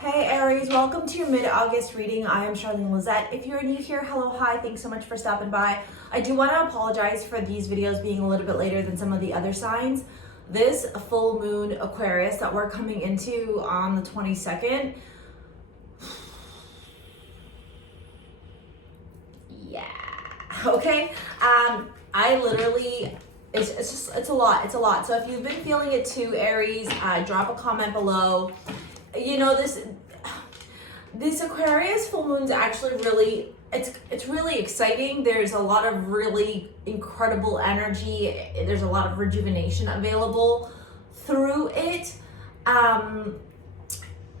Hey Aries, welcome to your mid-August reading. I am Charlene Lizette. If you're new here, hello, hi, thanks so much for stopping by. I do want to apologize for these videos being a little bit later than some of the other signs. This full moon Aquarius that we're coming into on the 22nd, yeah, okay. I literally, it's a lot. So if you've been feeling it too, Aries, drop a comment below. You know, this Aquarius full moon's actually really, it's really exciting. There's a lot of really incredible energy. There's a lot of rejuvenation available through it.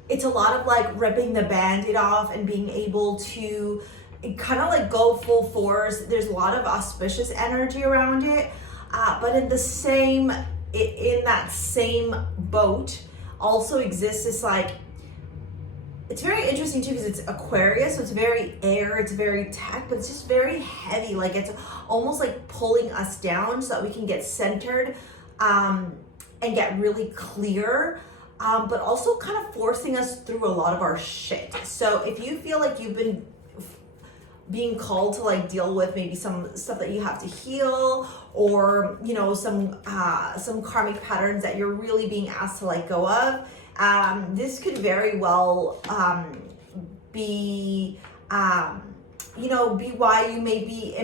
It's a lot of like ripping the band-aid off and being able to kind of like go full force. There's a lot of auspicious energy around it, but in that same boat also exists this like, it's very interesting too because it's Aquarius, so it's very air, it's very tech, but it's just very heavy. Like it's almost like pulling us down so that we can get centered and get really clear, but also kind of forcing us through a lot of our shit. So if you feel like you've been being called to like deal with maybe some stuff that you have to heal, or you know, some karmic patterns that you're really being asked to let go of, this could very well be why you may be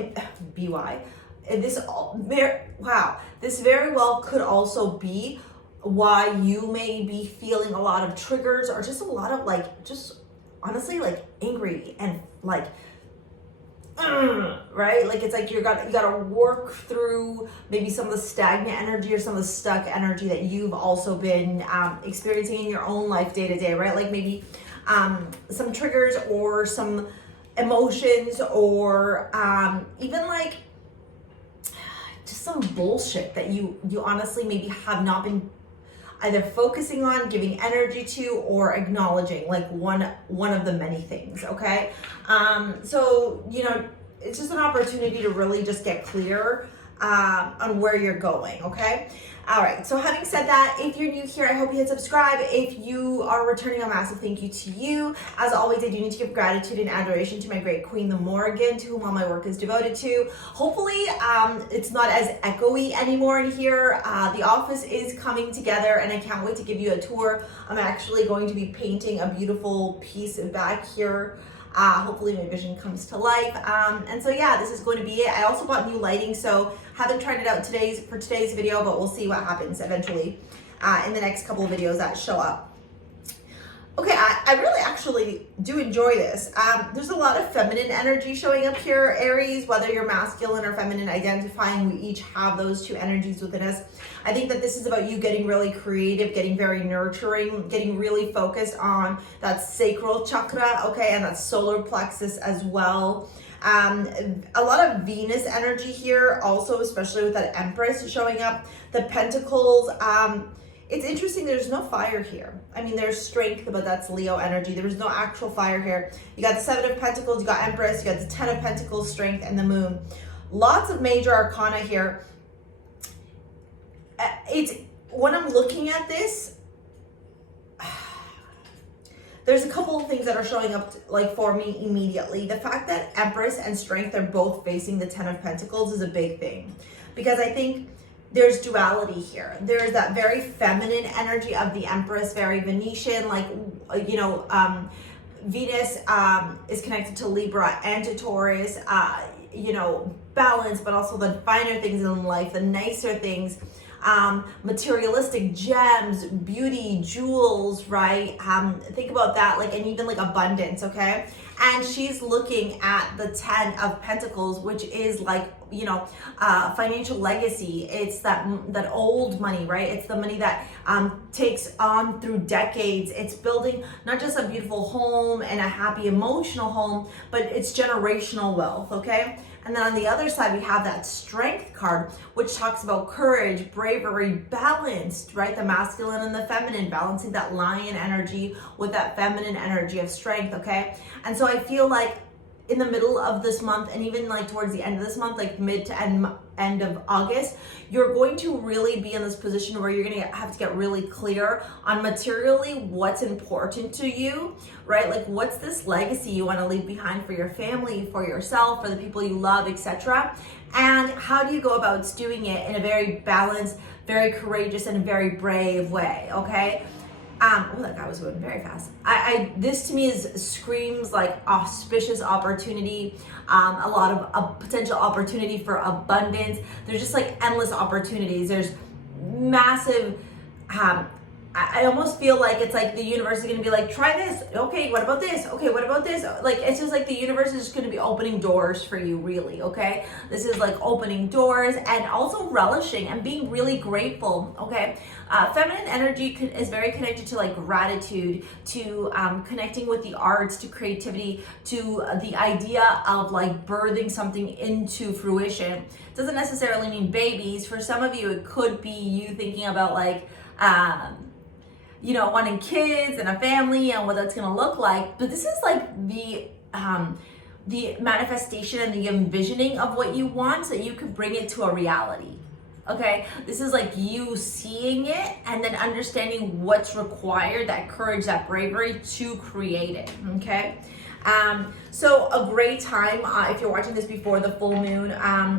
this very well could also be why you may be feeling a lot of triggers, or just a lot of like, just honestly like angry and like right? Like it's like you gotta work through maybe some of the stagnant energy or some of the stuck energy that you've also been experiencing in your own life day to day, right? Like maybe some triggers or some emotions, or even like just some bullshit that you honestly maybe have not been either focusing on, giving energy to, or acknowledging, like one of the many things, okay? So, you know, it's just an opportunity to really just get clear on where you're going, okay? All right, so having said that, if you're new here, I hope you hit subscribe. If you are returning, a massive thank you to you. As always, I do need to give gratitude and adoration to my great queen, the Morrigan, to whom all my work is devoted to. Hopefully, it's not as echoey anymore in here. The office is coming together, and I can't wait to give you a tour. I'm actually going to be painting a beautiful piece back here. Hopefully my vision comes to life. And so yeah, this is going to be it. I also bought new lighting, so haven't tried it out for today's video, but we'll see what happens eventually in the next couple of videos that show up. Okay, I really actually do enjoy this. There's a lot of feminine energy showing up here, Aries, whether you're masculine or feminine identifying, we each have those two energies within us. I think that this is about you getting really creative, getting very nurturing, getting really focused on that sacral chakra, okay, and that solar plexus as well. A lot of Venus energy here also, especially with that Empress showing up. The Pentacles, it's interesting, there's no fire here. I mean, there's strength, but that's Leo energy. There's no actual fire here. You got the Seven of Pentacles, you got Empress, you got the Ten of Pentacles, strength, and the Moon. Lots of major arcana here. When I'm looking at this, there's a couple of things that are showing up like for me immediately. The fact that Empress and strength are both facing the Ten of Pentacles is a big thing, because I think there's duality here. There's that very feminine energy of the Empress, very Venetian, like, you know, Venus is connected to Libra and to Taurus, you know, balance, but also the finer things in life, the nicer things, materialistic gems, beauty, jewels, right? Think about that, like, and even like abundance, okay? And she's looking at the Ten of Pentacles, which is like, you know, financial legacy. It's that old money, right? It's the money that takes on through decades. It's building not just a beautiful home and a happy emotional home, but it's generational wealth, okay? And then on the other side, we have that Strength card, which talks about courage, bravery, balanced, right? The masculine and the feminine, balancing that lion energy with that feminine energy of strength, okay? And so I feel like in the middle of this month, and even like towards the end of this month, like mid to end of August, you're going to really be in this position where you're going to have to get really clear on materially what's important to you, right? Like, what's this legacy you want to leave behind for your family, for yourself, for the people you love, etc. And how do you go about doing it in a very balanced, very courageous, and very brave way, okay? Oh, that guy was moving very fast. This to me screams like auspicious opportunity, a lot of potential opportunity for abundance. There's just like endless opportunities. There's massive, I almost feel like it's like the universe is going to be like, try this. Okay, what about this? Okay, what about this? Like, it's just like the universe is just going to be opening doors for you, really, okay? This is like opening doors and also relishing and being really grateful, okay? Feminine energy is very connected to like gratitude, to connecting with the arts, to creativity, to the idea of like birthing something into fruition. It doesn't necessarily mean babies. For some of you, it could be you thinking about like, you know, wanting kids and a family and what that's going to look like. But this is like the manifestation and the envisioning of what you want so you can bring it to a reality. Okay, this is like you seeing it and then understanding what's required, that courage, that bravery to create it. Okay. So a great time, if you're watching this before the full moon,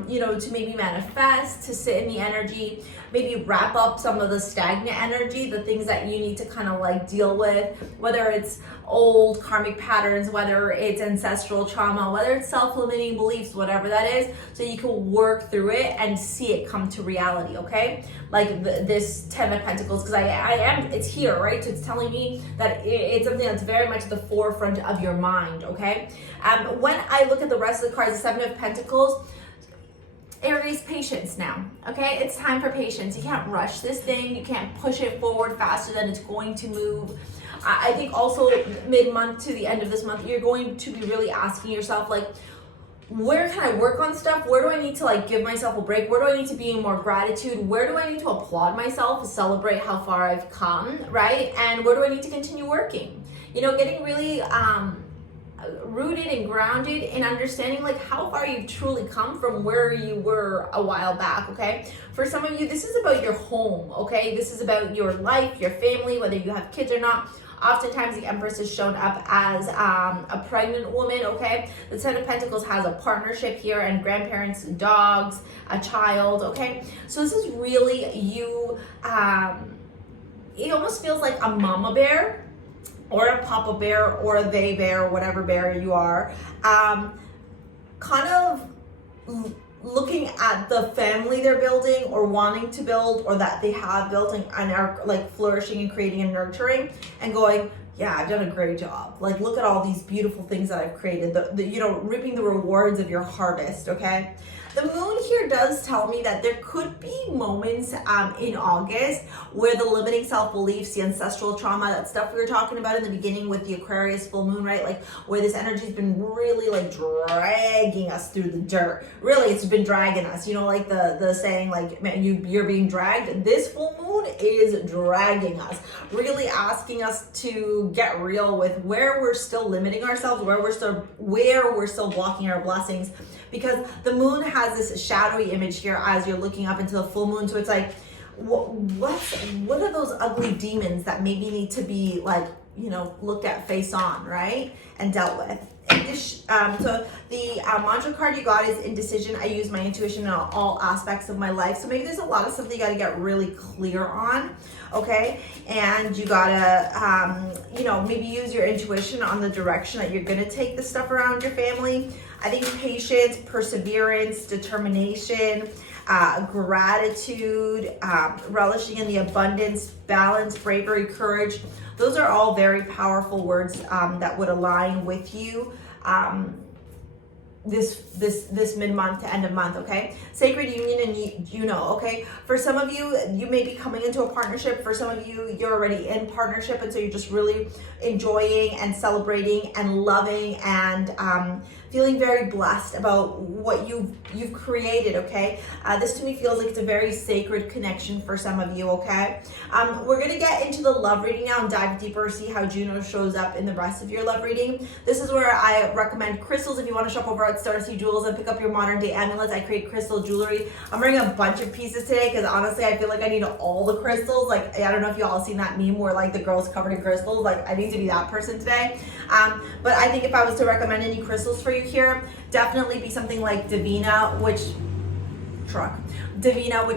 you know, to maybe manifest, to sit in the energy, maybe wrap up some of the stagnant energy, the things that you need to kind of like deal with, whether it's old karmic patterns, whether it's ancestral trauma, whether it's self-limiting beliefs, whatever that is, so you can work through it and see it come to reality, okay? Like this 10 of Pentacles, because it's here, right? So it's telling me that it's something that's very much at the forefront of your mind, okay? When I look at the rest of the cards, the 7 of Pentacles, Aries, patience now, okay? It's time for patience. You can't rush this thing. You can't push it forward faster than it's going to move. I think also mid-month to the end of this month, you're going to be really asking yourself, like, where can I work on stuff? Where do I need to like give myself a break? Where do I need to be in more gratitude? Where do I need to applaud myself, celebrate how far I've come, right? And where do I need to continue working? You know, getting really rooted and grounded in understanding like how far you've truly come from where you were a while back, okay? For some of you, this is about your home, okay? This is about your life, your family, whether you have kids or not. Oftentimes the Empress is shown up as a pregnant woman, okay? The 10 of Pentacles has a partnership here and grandparents, dogs, a child, okay? So this is really you, it almost feels like a mama bear or a papa bear or a they bear, whatever bear you are, kind of looking at the family they're building or wanting to build or that they have built and are like flourishing and creating and nurturing and going, yeah, I've done a great job. Like, look at all these beautiful things that I've created, you know, reaping the rewards of your harvest, okay? The moon here does tell me that there could be moments in August where the limiting self-beliefs, the ancestral trauma, that stuff we were talking about in the beginning with the Aquarius full moon, right? Like where this energy's been really like dragging us through the dirt. Really, it's been dragging us. You know, like the saying, like, man, you're being dragged. This full moon is dragging us, really asking us to get real with where we're still limiting ourselves, where we're still blocking our blessings. Because the moon has this shadowy image here as you're looking up into the full moon. So it's like, what are those ugly demons that maybe need to be like, you know, looked at face on, right? And dealt with. So the mantra card you got is indecision. I use my intuition in all aspects of my life. So maybe there's a lot of stuff that you got to get really clear on, okay? And you got to, you know, maybe use your intuition on the direction that you're going to take the stuff around your family. I think patience, perseverance, determination, gratitude, relishing in the abundance, balance, bravery, courage. Those are all very powerful words that would align with you. this mid-month to end of month, okay? Sacred union, and you know, okay? For some of you, you may be coming into a partnership. For some of you, you're already in partnership, and so you're just really enjoying and celebrating and loving and feeling very blessed about what you've created, okay? This to me feels like it's a very sacred connection for some of you, okay? We're gonna get into the love reading now and dive deeper, see how Juno shows up in the rest of your love reading. This is where I recommend crystals. If you want to shop over at STARSEA Jewels and pick up your modern day amulets, I create crystal jewelry. I'm wearing a bunch of pieces today because honestly, I feel like I need all the crystals. Like, I don't know if you all seen that meme where like the girl's covered in crystals. Like, I need to be that person today. But I think if I was to recommend any crystals for you here, definitely be something like Divina, which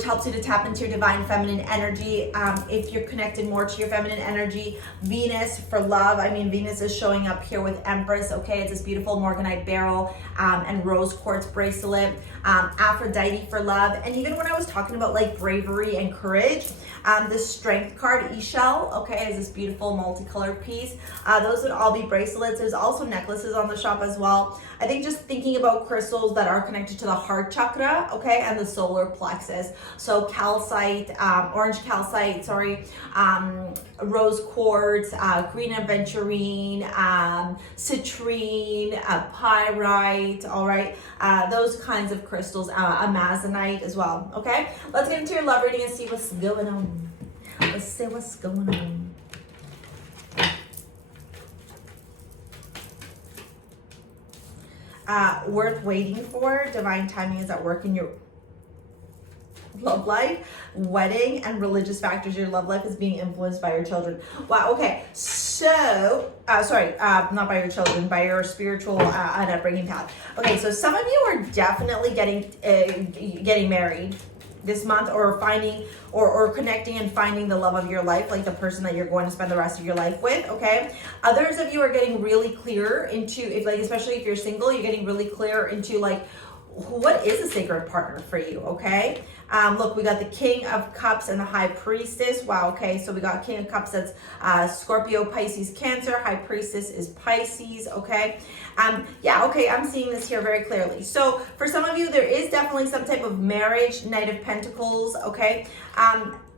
helps you to tap into your divine feminine energy. If you're connected more to your feminine energy, Venus for love. I mean, Venus is showing up here with Empress, okay? It's this beautiful morganite beryl and rose quartz bracelet. Aphrodite for love. And even when I was talking about like bravery and courage, the strength card, Ishel, okay, is this beautiful multicolored piece. Those would all be bracelets. There's also necklaces on the shop as well. I think just thinking about crystals that are connected to the heart chakra, okay, and the solar plexus. So calcite, orange calcite, sorry, rose quartz, green aventurine, citrine, pyrite, all right, those kinds of crystals, amazonite as well, okay? Let's get into your love reading and see what's going on. Let's see what's going on. Worth waiting for. Divine timing is at work in your love life. Wedding and religious factors. Your love life is being influenced by your children. Wow. Okay. So, not by your children, by your spiritual and upbringing path. Okay. So some of you are definitely getting married this month, or finding or connecting and finding the love of your life, like the person that you're going to spend the rest of your life with, okay? Others of you are getting really clear into, especially if you're single, you're getting really clear into like, what is a sacred partner for you, okay? Look, we got the King of Cups and the High Priestess. Wow, okay, so we got King of Cups, that's Scorpio, Pisces, Cancer. High Priestess is Pisces, okay? Yeah, okay, I'm seeing this here very clearly. So for some of you, there is definitely some type of marriage, Knight of Pentacles, okay?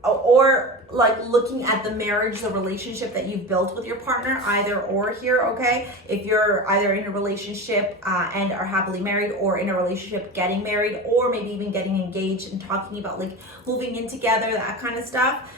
Or like looking at the marriage, the relationship that you've built with your partner, either or here, okay? If you're either in a relationship and are happily married, or in a relationship getting married, or maybe even getting engaged and talking about like moving in together, that kind of stuff.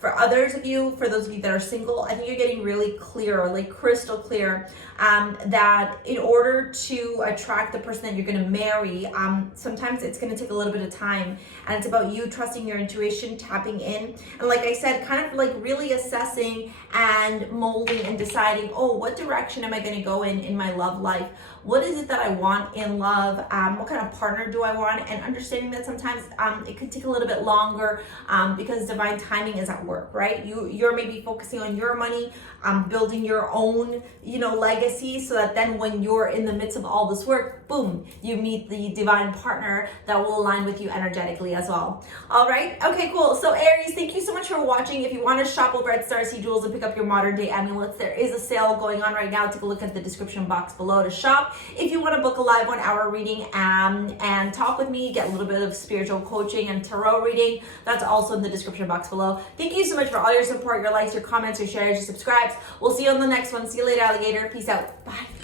For others of you, for those of you that are single, I think you're getting really clear, like crystal clear, that in order to attract the person that you're going to marry, sometimes it's going to take a little bit of time, and it's about you trusting your intuition, tapping in, and like I said, kind of like really assessing and molding and deciding, oh, what direction am I going to go in my love life? What is it that I want in love? What kind of partner do I want? And understanding that sometimes it could take a little bit longer because divine timing is at work, right? You're maybe focusing on your money, building your own, legacy, so that then when you're in the midst of all this work, boom, you meet the divine partner that will align with you energetically as well. All right, okay, cool. So Aries, thank you so much for watching. If you want to shop over at STARSEA Jewels and pick up your modern day amulets, there is a sale going on right now. Take a look at the description box below to shop. If you want to book a live 1 hour reading and talk with me, get a little bit of spiritual coaching and tarot reading, that's also in the description box below. Thank you so much for all your support, your likes, your comments, your shares, your subscribes. We'll see you on the next one. See you later, alligator. Peace out. Bye.